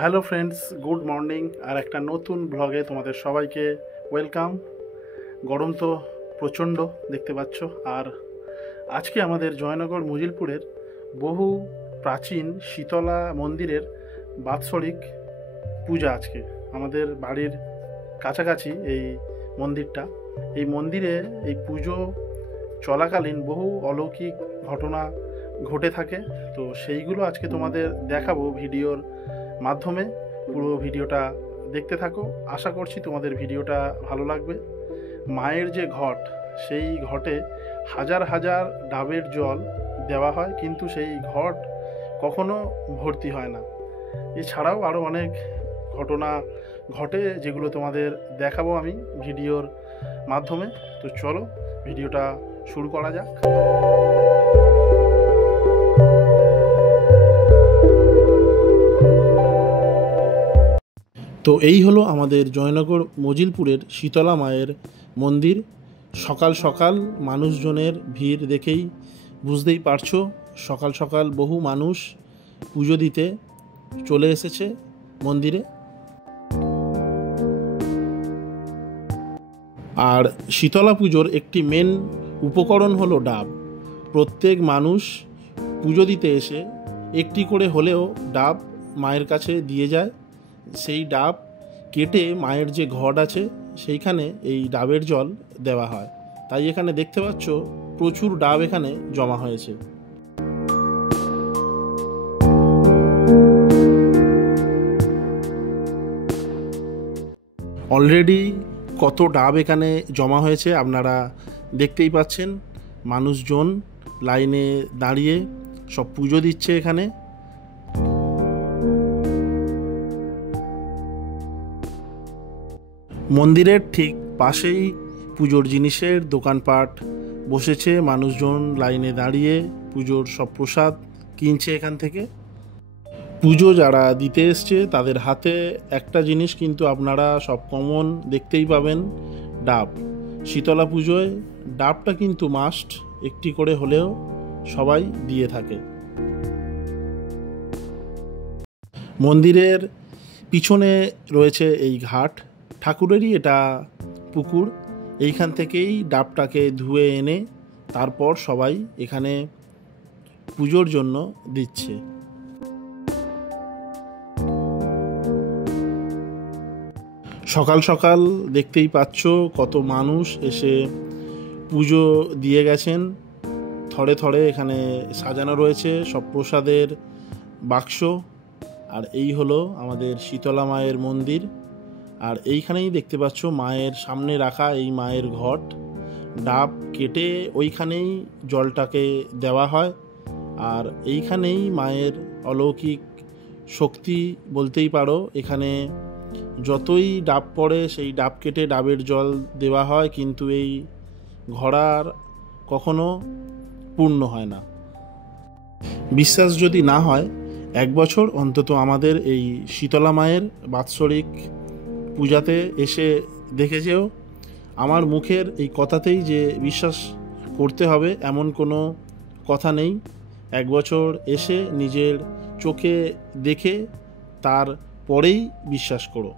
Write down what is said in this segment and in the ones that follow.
Hello friends, good morning. আর একটা নতুন ব্লগে তোমাদের সবাইকে ওয়েলকাম। গরম তো প্রচণ্ড দেখতে পাচ্ছ। আর আজকে আমাদের জয়নগর মজিলপুরের বহু প্রাচীন শীতলা মন্দিরের বাৎসরিক পূজা। আজকে আমাদের বাড়ির কাছাকাছি এই মন্দিরটা। এই মন্দিরে এই পুজো চলাকালীন বহু অলৌকিক ঘটনা ঘটে থাকে। তো সেইগুলো আজকে তোমাদের দেখাবো ভিডিওর মাধ্যমে। পুরো ভিডিওটা দেখতে থাকো, আশা করছি তোমাদের ভিডিওটা ভালো লাগবে। মায়ের যে ঘট, সেই ঘটে হাজার হাজার ডাবের জল দেওয়া হয়, কিন্তু সেই ঘট কখনো ভর্তি হয় না। এছাড়াও আরও অনেক ঘটনা ঘটে, যেগুলো তোমাদের দেখাবো আমি ভিডিওর মাধ্যমে। তো চলো ভিডিওটা শুরু করা যাক। তো এই হলো আমাদের জয়নগর মজিলপুরের শীতলা মায়ের মন্দির। সকাল সকাল মানুষজনের ভিড় দেখেই বুঝতেই পারছো, সকাল সকাল বহু মানুষ পুজো দিতে চলে এসেছে মন্দিরে। আর শীতলা পুজোর একটি মেন উপকরণ হলো ডাব। প্রত্যেক মানুষ পুজো দিতে এসে একটি করে হলেও ডাব মায়ের কাছে দিয়ে যায়। সেই ডাব কেটে মায়ের যে ঘট আছে সেইখানে এই ডাবের জল দেওয়া হয়। তাই এখানে দেখতে পাচ্ছ প্রচুর ডাব এখানে জমা হয়েছে। অলরেডি কত ডাব এখানে জমা হয়েছে আপনারা দেখতেই পাচ্ছেন। মানুষজন লাইনে দাঁড়িয়ে সব পুজো দিচ্ছে এখানে। মন্দিরের ঠিক পাশেই পুজোর জিনিসের দোকানপাট বসেছে। মানুষজন লাইনে দাঁড়িয়ে পুজোর সব প্রসাদ কিনছে এখান থেকে। পুজো যারা দিতে এসছে তাদের হাতে একটা জিনিস কিন্তু আপনারা সব কমন দেখতেই পাবেন, ডাব। শীতলা পুজোয় ডাবটা কিন্তু মাস্ট, একটি করে হলেও সবাই দিয়ে থাকে। মন্দিরের পিছনে রয়েছে এই ঘাট, ঠাকুরেরই এটা পুকুর। এইখান থেকেই ডাবটাকে ধুয়ে এনে তারপর সবাই এখানে পুজোর জন্য দিচ্ছে। সকাল সকাল দেখতেই পাচ্ছ কত মানুষ এসে পুজো দিয়ে গেছেন। থরে থরে এখানে সাজানো রয়েছে সব প্রসাদের বাক্স। আর এই হলো আমাদের শীতলা মায়ের মন্দির। আর এইখানেই দেখতে পাচ্ছ মায়ের সামনে রাখা এই মায়ের ঘট। ডাব কেটে ওইখানেই জলটাকে দেওয়া হয়। আর এইখানেই মায়ের অলৌকিক শক্তি বলতেই পারো। এখানে যতই ডাব পড়ে সেই ডাব কেটে ডাবের জল দেওয়া হয়, কিন্তু এই ঘড়ার কখনো পূর্ণ হয় না। বিশ্বাস যদি না হয়, এক বছর অন্তত আমাদের এই শীতলা মায়ের বাৎসরিক পূজাতে এসে দেখে যেও। আমার মুখের এই কথাতেই যে বিশ্বাস করতে হবে এমন কোনো কথা নেই। এক বছর এসে নিজের চোখে দেখে তারপরেই বিশ্বাস করো।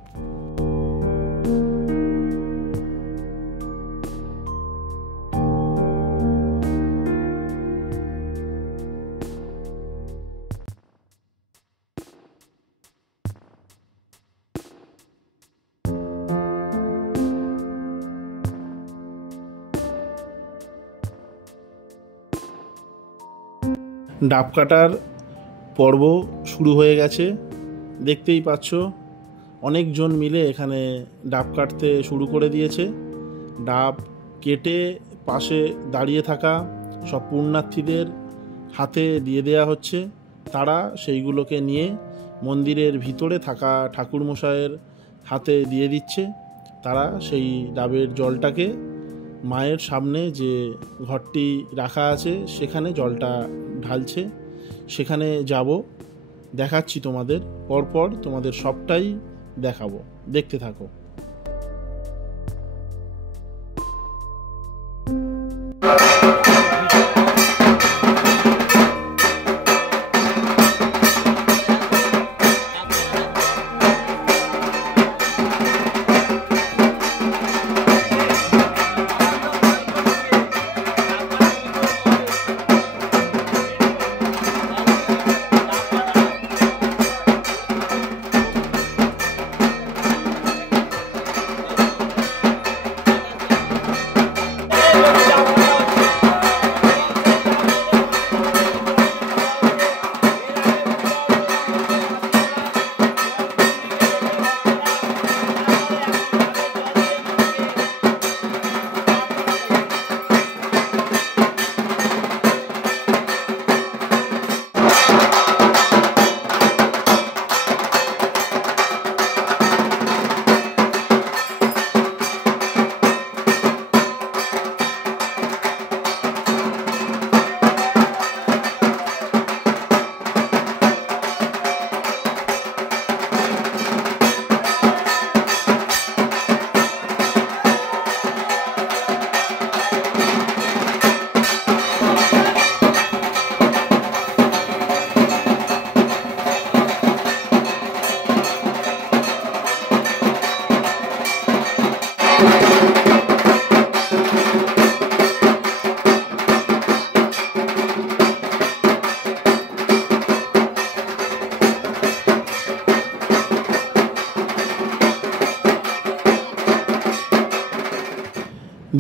ডাব কাটার পর্ব শুরু হয়ে গেছে, দেখতেই পাচ্ছ। অনেকজন মিলে এখানে ডাব কাটতে শুরু করে দিয়েছে। ডাব কেটে পাশে দাঁড়িয়ে থাকা সব পুণ্যার্থীদের হাতে দিয়ে দেয়া হচ্ছে। তারা সেইগুলোকে নিয়ে মন্দিরের ভিতরে থাকা ঠাকুরমশাইয়ের হাতে দিয়ে দিচ্ছে। তারা সেই ডাবের জলটাকে মায়ের সামনে যে ঘরটি রাখা আছে সেখানে জলটা ঢালছে। সেখানে যাব, দেখাচ্ছি তোমাদের, পরপর তোমাদের সবটাই দেখাবো, দেখতে থাকো।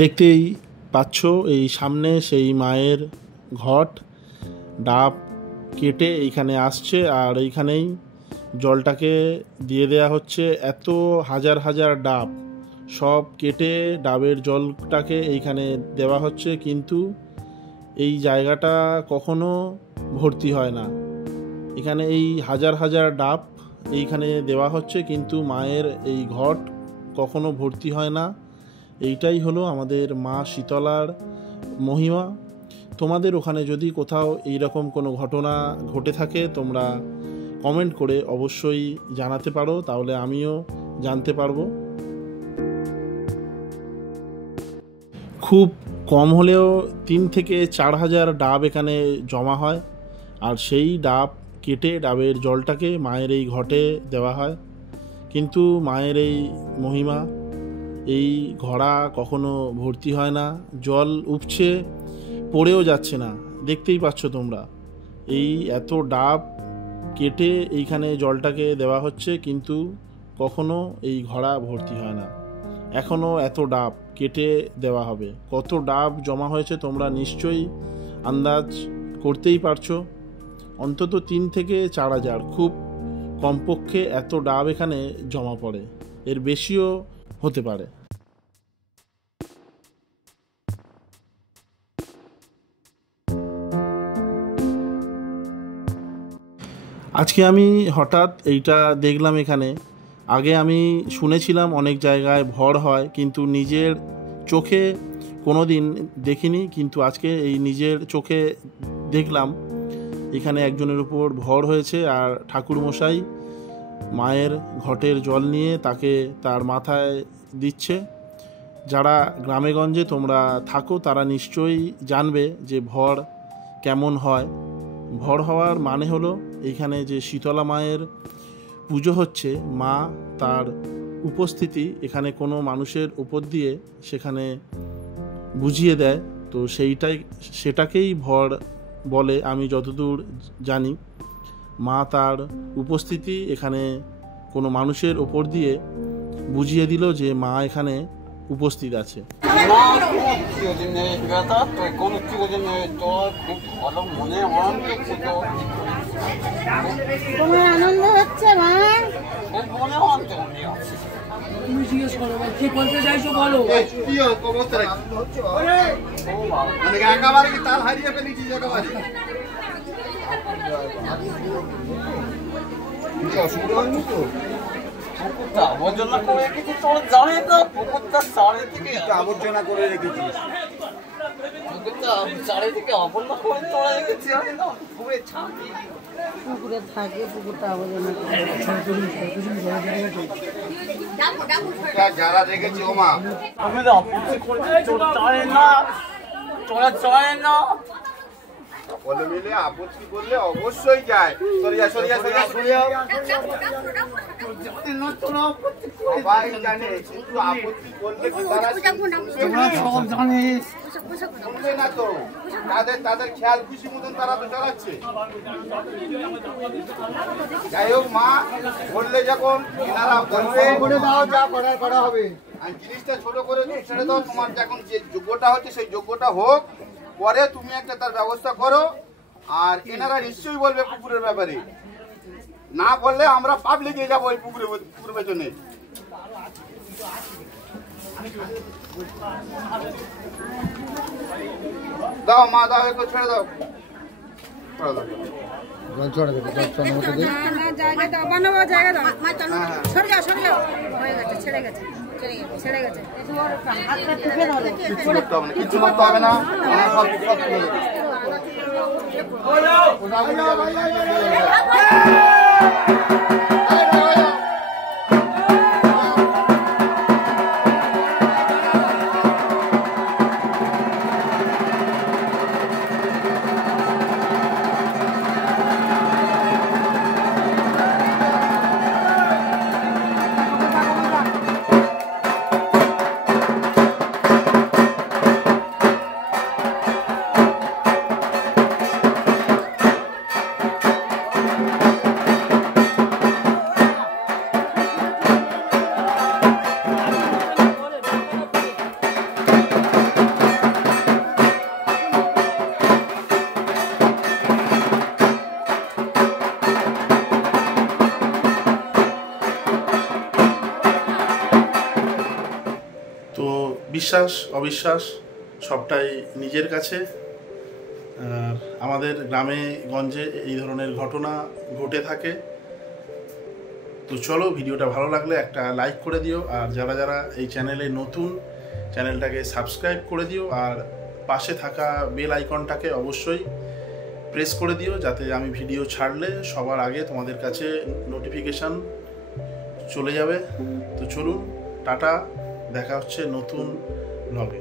দেখতেই পাচ্ছ এই সামনে সেই মায়ের ঘট, ডাব কেটে এইখানে আসছে আর এইখানেই জলটাকে দিয়ে দেয়া হচ্ছে। এত হাজার হাজার ডাব সব কেটে ডাবের জলটাকে এইখানে দেওয়া হচ্ছে, কিন্তু এই জায়গাটা কখনো ভর্তি হয় না। এখানে এই হাজার হাজার ডাব এইখানে দেওয়া হচ্ছে, কিন্তু মায়ের এই ঘট কখনো ভর্তি হয় না। এইটাই হলো আমাদের মা শীতলার মহিমা। তোমাদের ওখানে যদি কোথাও এইরকম কোনো ঘটনা ঘটে থাকে তোমরা কমেন্ট করে অবশ্যই জানাতে পারো, তাহলে আমিও জানতে পারবো। খুব কম হলেও 3 থেকে 4 হাজার ডাব এখানে জমা হয়, আর সেই ডাব কেটে ডাবের জলটাকে মায়ের এই ঘটে দেওয়া হয়। কিন্তু মায়ের এই মহিমা, এই ঘড়া কখনো ভর্তি হয় না, জল উপছে পড়েও যাচ্ছে না। দেখতেই পাচ্ছ তোমরা, এই এত ডাব কেটে এইখানে জলটাকে দেওয়া হচ্ছে, কিন্তু কখনো এই ঘড়া ভর্তি হয় না। এখনও এত ডাব কেটে দেওয়া হবে। কত ডাব জমা হয়েছে তোমরা নিশ্চয়ই আন্দাজ করতেই পারছো। অন্তত 3 থেকে 4 হাজার, খুব কমপক্ষে এত ডাব এখানে জমা পড়ে, এর বেশিও হতে পারে। আজকে আমি হঠাৎ এইটা দেখলাম এখানে। আগে আমি শুনেছিলাম অনেক জায়গায় ভর হয়, কিন্তু নিজের চোখে কোনো দিন দেখিনি, কিন্তু আজকে এই নিজের চোখে দেখলাম এখানে একজনের উপর ভর হয়েছে, আর ঠাকুরমশাই মায়ের ঘটের জল নিয়ে তাকে তার মাথায় দিচ্ছে। যারা গ্রামেগঞ্জে তোমরা থাকো তারা নিশ্চয়ই জানবে যে ভর কেমন হয়। ভর হওয়ার মানে হলো এইখানে যে শীতলা মায়ের পুজো হচ্ছে, মা তার উপস্থিতি এখানে কোনো মানুষের উপর দিয়ে সেখানে বুঝিয়ে দেয়। তো সেটাকেই ভর বলে আমি যতদূর জানি। মা তার উপস্থিতি এখানে কোনো মানুষের ওপর দিয়ে বুঝিয়ে দিল যে মা এখানে উপস্থিত আছে। আনন্দ হচ্ছে মা, তুমি জিজ্ঞেস করো কি বলতে চাইছো বলো। একেবারে কি তাল হারিয়ে ফেলেছি একেবারে? অসুবিধা হয়নি তো? আবর্জনা করে রেখেছি, তোর জানে না পুকুরটা চারিদিকে আবর্জনা করে রেখেছিস? পুকুরটা চারিদিকে আবর্জনা করে তোলা রেখেছি, আমি না পুকুরে থাকি। পুকুরে থাকে, পুকুরটা আবর্জনা যারা রেখেছি ও মা, আমি না পুকুর করতে তোর জানে না, তোরা জানে না। বলে মিলে আপত্তি করলে অবশ্যই যায়। সরিয়া সরিয়া সরিয়া সরিয়া সবাই জানে, কিন্তু আপত্তি করলে শুনবে না তো। তাদের খেয়াল খুশি মতন তারা তো চালাচ্ছে। যাই হোক মা বললে যখন এনারা বলবে দাও, যা করার করা হবে। আর জিনিসটা ছোট করে ছেড়ে দাও, তোমার এখন যে যোগ্যটা হচ্ছে সেই যোগ্যটা হোক, পরে তুমি একটা তার ব্যবস্থা করো। আর এনারা নিশ্চয়ই বলবে পুকুরের ব্যাপারে, না বললে আমরা পাবলিকে যাবো ওই পুকুরের পেছনে। দাও মা, দাও, একটু ছেড়ে দাও। কিছু করতে হবে না, বিশ্বাস অবিশ্বাস সবটাই নিজের কাছে। আর আমাদের গ্রামে গঞ্জে এই ধরনের ঘটনা ঘটে থাকে। তো চলো, ভিডিওটা ভালো লাগলে একটা লাইক করে দিও, আর যারা যারা এই চ্যানেলে নতুন চ্যানেলটাকে সাবস্ক্রাইব করে দিও, আর পাশে থাকা বেল আইকনটাকে অবশ্যই প্রেস করে দিও, যাতে আমি ভিডিও ছাড়লে সবার আগে তোমাদের কাছে নোটিফিকেশান চলে যাবে। তো চলুন, টাটা, দেখা হচ্ছে নতুন ব্লগে।